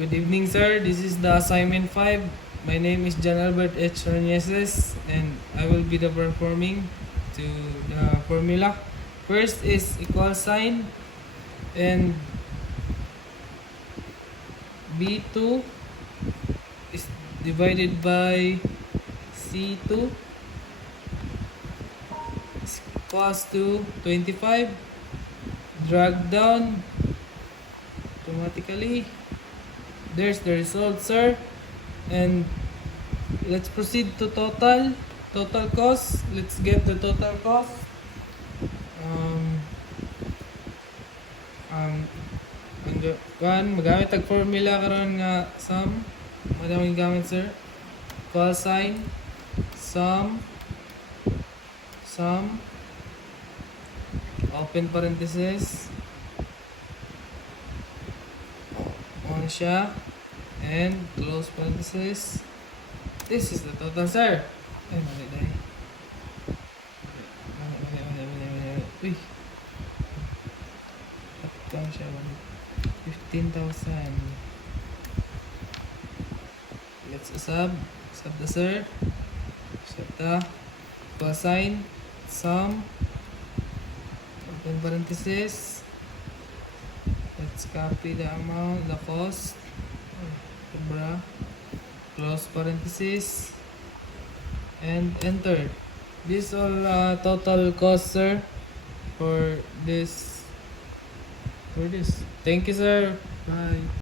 Good evening, sir. This is the assignment 5. My name is John Albert H. Reneses, and I will be the performing to the formula. First is equal sign, and B2 is divided by C2 is equals to 25. Drag down automatically. There's the result, sir. And let's proceed to total cost. Let's get the total cost. Magamit tag formula karon nga sum. Madaming gamit, sir. Equal sign, sum, open parenthesis, on siya, and close parenthesis. This is the total, sir. Ay, mali dahil. Mali. Uy. At siya, 15,000. Let's sub the sir. Sub the equal sign, sum, open parenthesis. Let's copy the amount, the cost. Sobra. Close parenthesis. And enter. This all total cost, sir, for this. Thank you, sir. Bye.